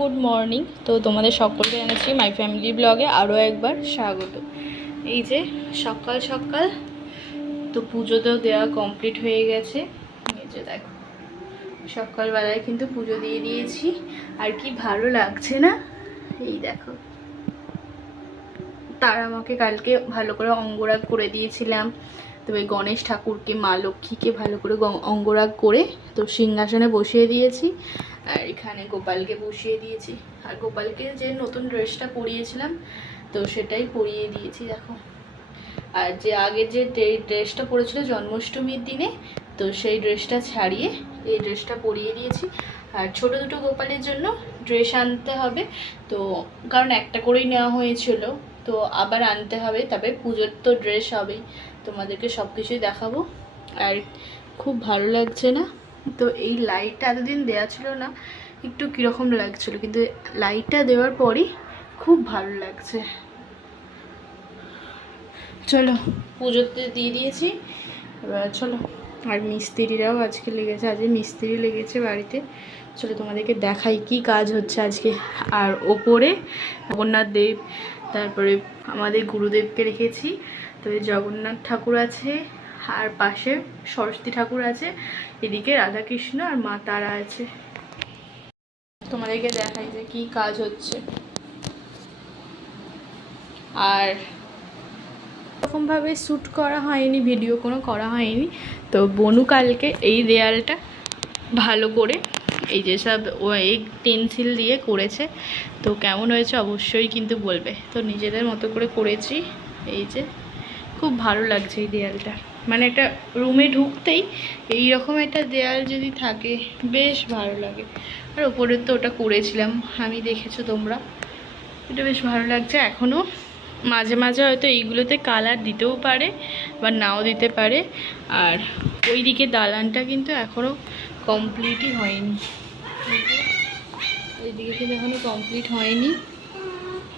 Good morning. তো তোমাদের সকলকে জানাচ্ছি মাই ফ্যামিলি ব্লগে আরও একবার স্বাগত। এই যে সকাল সকাল তো পুজোতেও দেওয়া কমপ্লিট হয়ে গেছে। এই যে দেখো সকালবেলায় কিন্তু পুজো দিয়ে দিয়েছি, আর কি ভালো লাগছে না। এই দেখো তার আমাকে কালকে ভালো করে অঙ্গরাগ করে দিয়েছিলাম। তবে গণেশ ঠাকুরকে, মা লক্ষ্মীকে ভালো করে অঙ্গরাগ করে তো সিংহাসনে বসিয়ে দিয়েছি, আর এখানে গোপালকে বসিয়ে দিয়েছি। আর গোপালকে যে নতুন ড্রেসটা পরিয়েছিলাম তো সেটাই পরিয়ে দিয়েছি দেখো। আর যে আগে যে ড্রেসটা পরেছিল জন্মাষ্টমীর দিনে তো সেই ড্রেসটা ছাড়িয়ে এই ড্রেসটা পরিয়ে দিয়েছি। আর ছোটো দুটো গোপালের জন্য ড্রেস আনতে হবে, তো কারণ একটা করেই নেওয়া হয়েছিল তো আবার আনতে হবে। তবে পুজোর তো ড্রেস হবেই, তোমাদেরকে সব কিছুই দেখাবো। আর খুব ভালো লাগছে না তো, এই লাইটটা এতদিন দেওয়া ছিল না, একটু কীরকম লাগছিলো, কিন্তু লাইটটা দেওয়ার পরই খুব ভালো লাগছে। চলো পুজোতে দিয়ে দিয়েছি, এবার চলো। আর মিস্ত্রিরাও আজকে লেগেছে, আজকে মিস্ত্রি লেগেছে বাড়িতে। চলো তোমাদেরকে দেখাই কি কাজ হচ্ছে আজকে। আর ওপরে জগন্নাথ দেব, তারপরে আমাদের গুরুদেবকে রেখেছি। তো জগন্নাথ ঠাকুর আছে, আর পাশে সরস্বতী ঠাকুর আছে, এদিকে রাধাকৃষ্ণ আর মা তারা আছে। তোমাদেরকে দেখাই যে কি কাজ হচ্ছে। আর এরকমভাবে শ্যুট করা হয়নি, ভিডিও কোনো করা হয়নি। তো বনু কালকে এই দেয়ালটা ভালো করে এই যে সব এই পেন্সিল দিয়ে করেছে, তো কেমন হয়েছে অবশ্যই কিন্তু বলবে। তো নিজেদের মতো করে করেছি। এই যে খুব ভালো লাগছে এই দেয়ালটা, মানে একটা রুমে ঢুকতেই এই রকম একটা দেয়াল যদি থাকে বেশ ভালো লাগে। আর ওপরে তো ওটা করেছিলাম আমি, দেখেছো তোমরা, এটা বেশ ভালো লাগছে। এখনও মাঝে মাঝে হয়তো এইগুলোতে কালার দিতেও পারে বা নাও দিতে পারে। আর ওইদিকে দালানটা কিন্তু এখনও কমপ্লিটই হয়নি, এইদিকে কিন্তু এখনও কমপ্লিট হয়নি,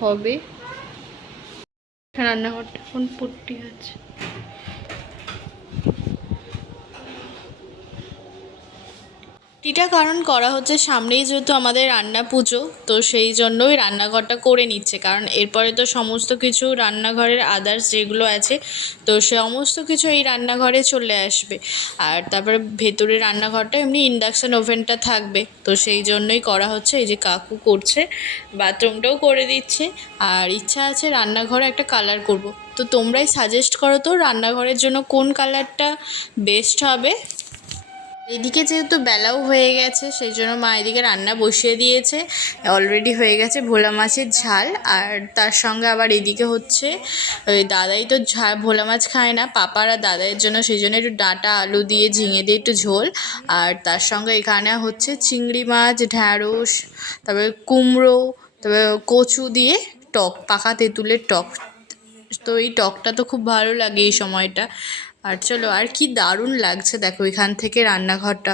হবে। রান্নাঘরটা এখন পুট্টি আছে। এটা কারণ করা হচ্ছে সামনেই যেহেতু আমাদের রান্না পুজো, তো সেই জন্যই রান্নাঘরটা করে নিচ্ছে। কারণ এরপরে তো সমস্ত কিছু রান্নাঘরের আদার্স যেগুলো আছে তো সমস্ত কিছু এই রান্নাঘরে চলে আসবে। আর তারপরে ভেতরে রান্নাঘরটা এমনি ইন্ডাকশান ওভেনটা থাকবে, তো সেই জন্যই করা হচ্ছে। এই যে কাকু করছে, বাথরুমটাও করে দিচ্ছে। আর ইচ্ছা আছে রান্নাঘরে একটা কালার করব। তো তোমরাই সাজেস্ট করো তো রান্নাঘরের জন্য কোন কালারটা বেস্ট হবে। এদিকে যেহেতু বেলাও হয়ে গেছে সেই জন্য মা এদিকে রান্না বসিয়ে দিয়েছে, অলরেডি হয়ে গেছে ভোলা মাছের ঝাল। আর তার সঙ্গে আবার এদিকে হচ্ছে ওই দাদাই তো ভোলা মাছ খায় না, পাপার আর দাদাইয়ের জন্য, সেই জন্য একটু ডাঁটা আলু দিয়ে ঝিঙে দিয়ে একটু ঝোল। আর তার সঙ্গে এখানে হচ্ছে চিংড়ি মাছ, ঢ্যাঁড়স, তারপরে কুমড়ো, তারপরে কচু দিয়ে টক, পাকা তেঁতুলের টক। তো এই টকটা তো খুব ভালো লাগে এই সময়টা। আর চলো, আর কি দারুণ লাগছে দেখো, এখান থেকে রান্নাঘরটা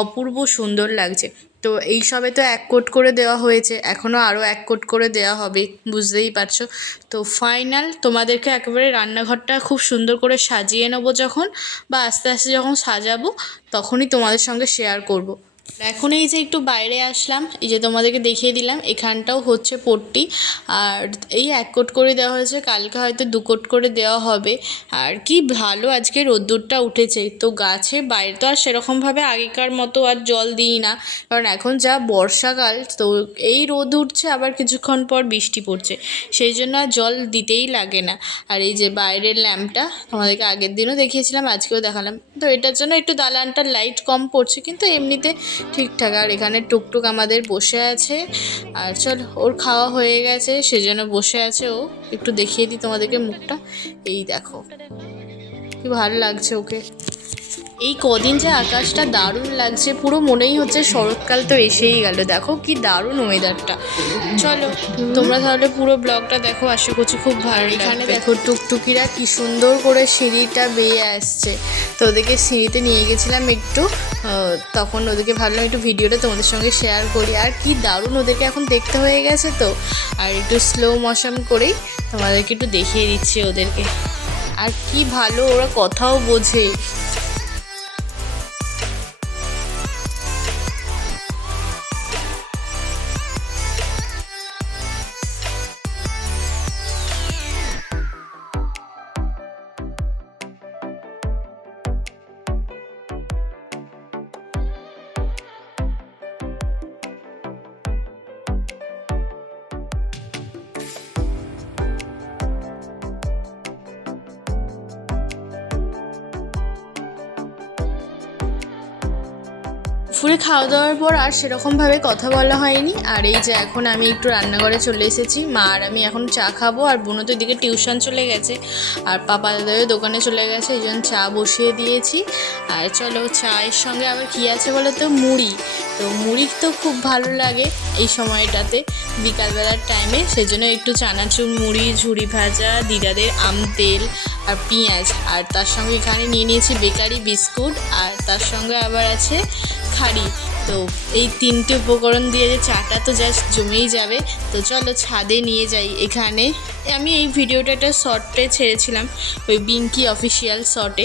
অপূর্ব সুন্দর লাগছে। তো এই সবে তো 1 কোট করে দেওয়া হয়েছে, এখনও আরও 1 কোট করে দেওয়া হবে, বুঝতেই পারছো। তো ফাইনাল তোমাদেরকে একেবারে রান্নাঘরটা খুব সুন্দর করে সাজিয়ে নেবো যখন, বা আস্তে আস্তে যখন সাজাবো তখনই তোমাদের সঙ্গে শেয়ার করব। এখন এই যে একটু বাইরে আসলাম, এই যে তোমাদেরকে দেখিয়ে দিলাম এখানটাও হচ্ছে পট্টি। আর এই 1 কোট করে দেওয়া হয়েছে, কালকে হয়তো 2 কোট করে দেওয়া হবে। আর কি ভালো আজকে রোদ্দুরটা উঠেছে। তো গাছে বাইরে তো আর সেরকমভাবে আগেকার মতো আর জল দিই না, কারণ এখন যা বর্ষাকাল, তো এই রোদ উঠছে আবার কিছুক্ষণ পর বৃষ্টি পড়ছে, সেই জন্য আর জল দিতেই লাগে না। আর এই যে বাইরের ল্যাম্পটা তোমাদেরকে আগের দিনও দেখিয়েছিলাম, আজকেও দেখালাম। তো এটার জন্য একটু দালানটার লাইট কম পড়ছে, কিন্তু এমনিতে ঠিকঠাক। আর এখানে টুকটুক আমাদের বসে আছে। আর চল, ওর খাওয়া হয়ে গেছে সেজন্য বসে আছে ও। একটু দেখিয়ে দিই তোমাদেরকে মুখটা, এই দেখো কি ভালো লাগছে ওকে। এই কদিন যে আকাশটা দারুণ লাগছে, পুরো মনেই হচ্ছে শরৎকাল তো এসেই গেল। দেখো কি দারুণ ওয়েদারটা। চলো তোমরা তাহলে পুরো ব্লগটা দেখো, আশা করছি খুব ভালো। এখানে দেখো টুকটুকিরা কি সুন্দর করে সিঁড়িটা বেয়ে আসছে। তো ওদেরকে সিঁড়িতে নিয়ে গেছিলাম একটু, তখন ওদেরকে ভাবলাম একটু ভিডিওটা তোমাদের সঙ্গে শেয়ার করি। আর কি দারুণ ওদেরকে এখন দেখতে হয়ে গেছে। তো আর একটু স্লো মোশন করেই তোমাদেরকে একটু দেখিয়ে দিচ্ছি ওদেরকে। আর কি ভালো ওরা কথাও বোঝে। দুপুরে খাওয়া দাওয়ার পর আর সেরকমভাবে কথা বলা হয়নি। আর এই যে এখন আমি একটু রান্নাঘরে চলে এসেছি, মা আর আমি এখন চা খাবো। আর বোনও তো এদিকে টিউশন চলে গেছে, আর পাপা দাদাও দোকানে চলে গেছে, এই জন্য চা বসিয়ে দিয়েছি। আর চলো, চায়ের সঙ্গে আবার কী আছে বলো তো, মুড়ি। তো মুড়ি তো খুব ভালো লাগে এই সময়টাতে বিকালবেলার টাইমে, সেজন্য একটু চানাচুর মুড়ি, ঝুড়ি ভাজা, দিদাদের আম তেল আর পেঁয়াজ, আর তার সঙ্গে এখানে নিয়ে নিয়েছি বেকারি বিস্কুট, আর তার সঙ্গে আবার আছে খাড়ি। তো এই তিনটে উপকরণ দিয়ে যে চাটা তো জাস্ট জমেই যাবে। তো চলো ছাদে নিয়ে যাই। এখানে আমি এই ভিডিওটা একটা শর্টে ছেড়েছিলাম, ওই বিঙ্কি অফিসিয়াল শর্টে।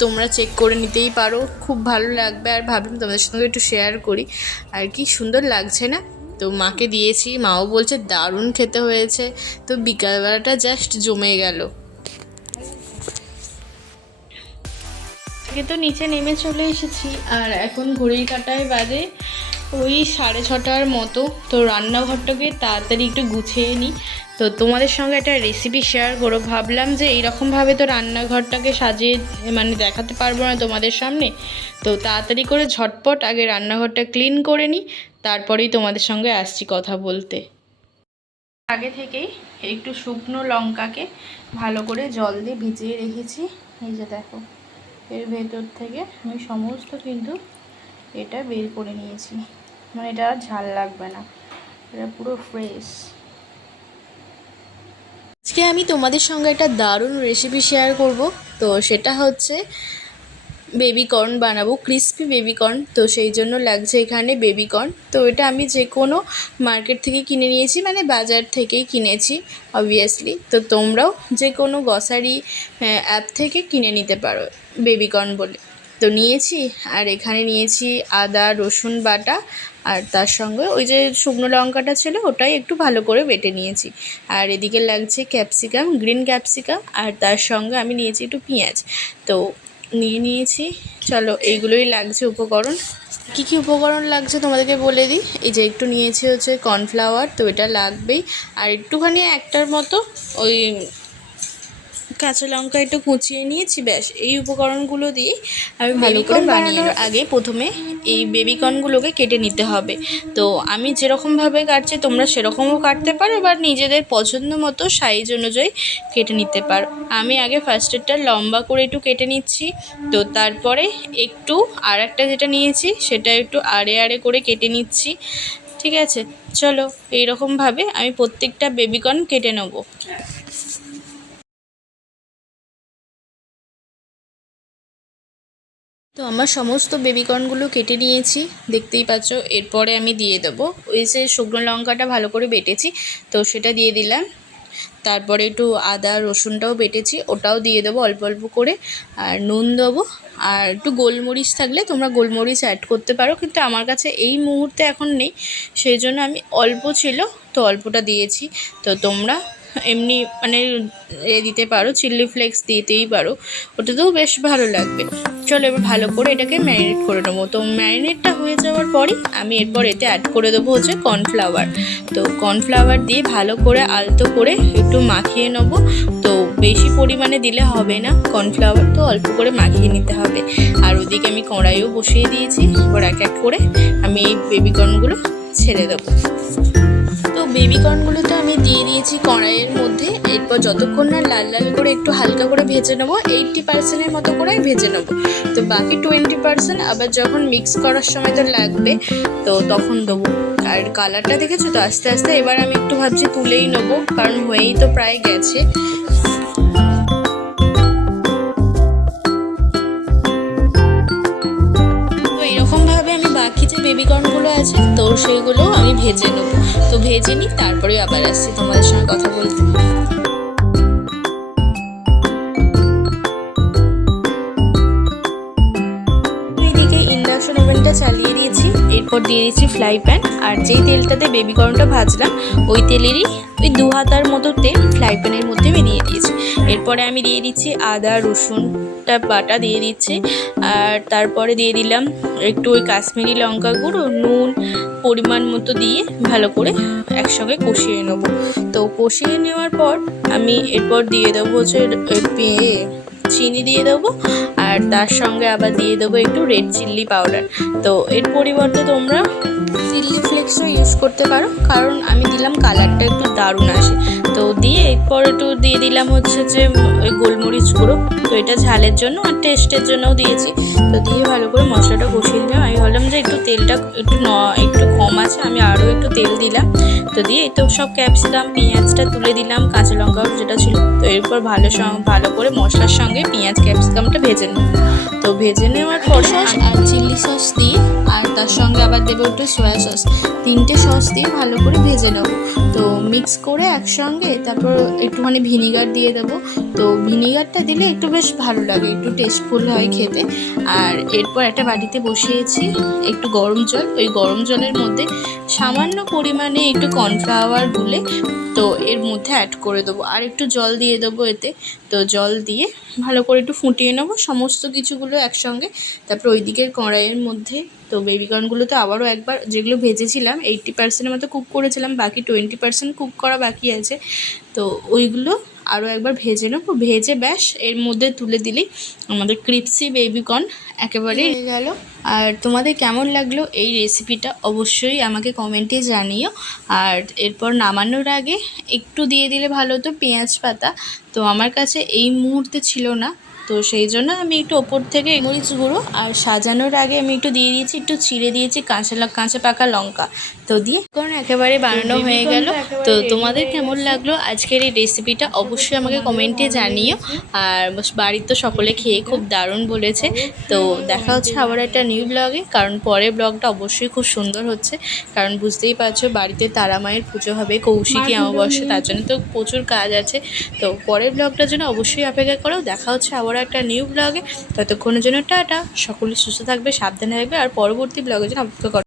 তোমরা চেক করে নিতেই পারো, খুব ভালো লাগবে। আর ভাবলাম তোমাদের সঙ্গে একটু শেয়ার করি। আর কি সুন্দর লাগছে না? তো মাকে দিয়েছি, মাও বলছে দারুণ খেতে হয়েছে। তো বিকালবেলাটা জাস্ট জমে গেল। আগে তো নিচে নেমে চলে এসেছি, আর এখন ঘড়ির কাঁটায় বাজে ওই 6:30 মতো। তো রান্নাঘরটাকে তাড়াতাড়ি একটু গুছিয়ে নিই। তো তোমাদের সঙ্গে একটা রেসিপি শেয়ার করো। ভাবলাম যে এইরকমভাবে তো রান্নাঘরটাকে সাজিয়ে দেখাতে পারবো না তোমাদের সামনে। তো তাড়াতাড়ি করে ঝটপট আগে রান্নাঘরটা ক্লিন করে নিই, তারপরেই তোমাদের সঙ্গে আসছি কথা বলতে। আগে থেকেই একটু শুকনো লঙ্কাকে ভালো করে জল দিয়ে ভিজিয়ে রেখেছি। এই যে দেখো, এর ভেতর থেকে আমি সমস্ত কিন্তু এটা বের করে নিয়েছি, এটা আর ঝাল লাগবে না, এটা পুরো ফ্রেশ। আজকে আমি তোমাদের সঙ্গে একটা দারুণ রেসিপি শেয়ার করব। তো সেটা হচ্ছে বেবিকর্ন বানাবো, ক্রিস্পি বেবিকর্ন। তো সেই জন্য লাগছে এখানে বেবিকর্ন। তো এটা আমি যে কোনো মার্কেট থেকে কিনে নিয়েছি, বাজার থেকেই কিনেছি অবভিয়াসলি। তো তোমরাও যে কোনো গ্রসারি অ্যাপ থেকে কিনে নিতে পারো বেবিকর্ন বলে। তো নিয়েছি, আর এখানে নিয়েছি আদা রসুন বাটা, আর তার সঙ্গে ওই যে শুকনো লঙ্কাটা ছিল ওটাই একটু ভালো করে বেটে নিয়েছি। আর এদিকে লাগছে ক্যাপসিকাম, গ্রিন ক্যাপসিকাম, আর তার সঙ্গে আমি নিয়েছি একটু পেঁয়াজ। তো নিয়েছি। চলো, এইগুলোই লাগছে উপকরণ। কী কী উপকরণ লাগছে তোমাদেরকে বলে দিই। এই যে একটু নিয়েছি হচ্ছে কর্নফ্লাওয়ার, তো এটা লাগবেই। আর একটুখানি একটার মতো ওই কাঁচা লঙ্কা একটু কুচিয়ে নিয়েছি, ব্যাস। এই উপকরণগুলো দিয়ে আমি ভালো করে বানানোর আগে প্রথমে এই বেবিকর্নগুলোকে কেটে নিতে হবে। তো আমি যেরকমভাবে কাটছি তোমরা সেরকমও কাটতে পারো, বা নিজেদের পছন্দ মতো সাইজ অনুযায়ী কেটে নিতে পারো। আমি আগে ফার্স্টেরটা লম্বা করে একটু কেটে নিচ্ছি। তো তারপরে একটু আর একটা যেটা নিয়েছি সেটা একটু আড়ে আড়ে করে কেটে নিচ্ছি। ঠিক আছে, চলো এইরকমভাবে আমি প্রত্যেকটা বেবিকর্ন কেটে নেবো। তো আমার সমস্ত বেবিকর্নগুলো কেটে নিয়েছি, দেখতেই পাচ্ছ। এরপরে আমি দিয়ে দেবো ওই যে শুকনো লঙ্কাটা ভালো করে বেটেছি, তো সেটা দিয়ে দিলাম। তারপরে একটু আদা রসুনটাও বেটেছি, ওটাও দিয়ে দেবো অল্প অল্প করে। আর নুন দেবো, আর একটু গোলমরিচ থাকলে তোমরা গোলমরিচ অ্যাড করতে পারো, কিন্তু আমার কাছে এই মুহূর্তে এখন নেই, সেই জন্য আমি অল্প ছিল তো অল্পটা দিয়েছি। তো তোমরা এমনি দিতে পারো, চিলি ফ্লেক্স দিতেই পারো, ওটাতেও বেশ ভালো লাগবে। চলো এবার ভালো করে এটাকে ম্যারিনেট করে নেবো। তো ম্যারিনেটটা হয়ে যাওয়ার পরই আমি এরপর এতে অ্যাড করে দেবো হচ্ছে কর্নফ্লাওয়ার। তো কর্নফ্লাওয়ার দিয়ে ভালো করে আলতো করে একটু মাখিয়ে নেবো। তো বেশি পরিমাণে দিলে হবে না কর্নফ্লাওয়ার, তো অল্প করে মাখিয়ে নিতে হবে। আর ওদিকে আমি কড়াইও বসিয়ে দিয়েছি, এবার এক এক করে আমি এই বেবিকর্নগুলো ছেড়ে দেবো। তো বেবিকর্নগুলো তো আমি দিয়ে দিয়েছি কড়াইয়ের মধ্যে। এরপর যতক্ষণ না লাল লাল করে একটু হালকা করে ভেজে নেবো, 80% মতো করে ভেজে নেবো। তো বাকি 20% আবার যখন মিক্স করার সময় তো লাগবে, তো তখন দেবো। আর কালারটা দেখেছো তো আস্তে আস্তে। এবার আমি একটু ভাবছি তুলেই নেবো, কারণ হয়েই তো প্রায় গেছে। বাকি যে বেবিকর্নগুলো আছে তো সেইগুলো আমি ভেজে নেব। তো ভেজে নিই, তারপরে আবার আসছি তোমাদের সঙ্গে কথা বলতে। এইদিকে ইন্ডাকশন ওভেনটা চালিয়ে দিয়েছি, এরপর দিয়ে দিচ্ছি ফ্রাই প্যান। আর যেই তেলটাতে বেবিকর্নটা ভাজলাম ওই তেলেরই ওই 2 হাতার মতো তেল ফ্রাই প্যানের মধ্যে আমি দিয়ে দিয়েছি। এরপরে আমি দিয়ে দিচ্ছি আদা রসুনটা বাটা দিয়ে দিচ্ছি, আর তারপরে দিয়ে দিলাম একটু ওই কাশ্মীরি লঙ্কা গুঁড়ো, নুন পরিমাণ মতো দিয়ে ভালো করে একসঙ্গে কষিয়ে নেবো। তো কষিয়ে নেওয়ার পর আমি এরপর দিয়ে দেবো হচ্ছে চিনি দিয়ে দেবো, আর তার সঙ্গে আবার দিয়ে দেবো একটু রেড চিল্লি পাউডার। তো এর পরিবর্তে তোমরা চিল্লি ফ্লেক্সও ইউজ করতে পারো, কারণ আমি দিলাম কালারটা একটু দারুণ আসে। তো দিয়ে এরপর একটু দিয়ে দিলাম হচ্ছে যে ওই গোলমরিচ গুঁড়ো, তো এটা ঝালের জন্য আর টেস্টের জন্যও দিয়েছি। তো দিয়ে ভালো করে মশলাটা কষিয়ে দিলাম। আমি ভাবলাম যে একটু তেলটা একটু কম আছে, আমি আরও একটু তেল দিলাম। তো দিয়ে এই তো সব ক্যাপসিকাম পেঁয়াজটা তুলে দিলাম, কাঁচা লঙ্কাও যেটা ছিল। তো এরপর ভালো করে মশলার সঙ্গে পেঁয়াজ ক্যাপসিকামটা ভেজে নেব। তো ভেজে নেওয়ার পর সস আর চিলি সস দিয়ে, আর তার সঙ্গে আবার দেবো একটু সয়া সস, 3টে সস দিয়ে ভালো করে ভেজে নেব। তো মিক্স করে একসঙ্গে তারপর একটুখানি ভিনিগার দিয়ে দেবো। তো ভিনিগারটা দিলে একটু বেশ ভালো লাগে, একটু টেস্টফুল হয় খেতে। আর এরপর একটা বাটিতে বসিয়েছি একটু গরম জল, ওই গরম জলের মধ্যে সামান্য পরিমাণে একটু কর্নফ্লাওয়ার গুলে তো এর মধ্যে অ্যাড করে দেবো, আর একটু জল দিয়ে দেবো এতে। তো জল দিয়ে ভালো করে একটু ফুটিয়ে নেবো সমস্ত কিছুগুলো একসঙ্গে। তারপর ওই দিকের কড়াইয়ের মধ্যে তো বেবিকর্নগুলো তো আবারও একবার, যেগুলো ভেজেছিলাম 80% মতো কুক করেছিলাম, বাকি 20% কুক করা বাকি আছে। তো ওইগুলো আরও একবার ভেজে নেবো, ভেজে ব্যাস এর মধ্যে তুলে দিলেই আমাদের ক্রিপসি বেবিকর্ন একেবারে হয়ে গেল। আর তোমাদের কেমন লাগলো এই রেসিপিটা অবশ্যই আমাকে কমেন্টে জানিও। আর এরপর নামানোর আগে একটু দিয়ে দিলে ভালো হতো পেঁয়াজ পাতা, তো আমার কাছে এই মুহূর্তে ছিল না, তো সেই জন্য আমি একটু ওপর থেকে মরিচ গুঁড়ো, আর সাজানোর আগে আমি একটু দিয়ে দিয়েছি, একটু ছিঁড়ে দিয়েছি কাঁচা পাকা লঙ্কা। তো দিয়ে কারণ একেবারে বানানো হয়ে গেল। তো তোমাদের কেমন লাগলো আজকের এই রেসিপিটা অবশ্যই আমাকে কমেন্টে জানিও। আর বাড়ির তো সকলে খেয়ে খুব দারুণ বলেছে। তো দেখা হচ্ছে আবার একটা নিউ ব্লগে, কারণ পরের ব্লগটা অবশ্যই খুব সুন্দর হচ্ছে, কারণ বুঝতেই পারছো বাড়িতে তারা মায়ের পুজো হবে, কৌশিকী অমাবস্যা, তার জন্য তো প্রচুর কাজ আছে। তো পরের ব্লগটার জন্য অবশ্যই অপেক্ষা করো। দেখা হচ্ছে আবার একটা নিউ ব্লগে, ততক্ষণের জন্য টাটা। সকলে সুস্থ থাকবে, সাবধানে থাকবে, আর পরবর্তী ব্লগের জন্য অপেক্ষা করো।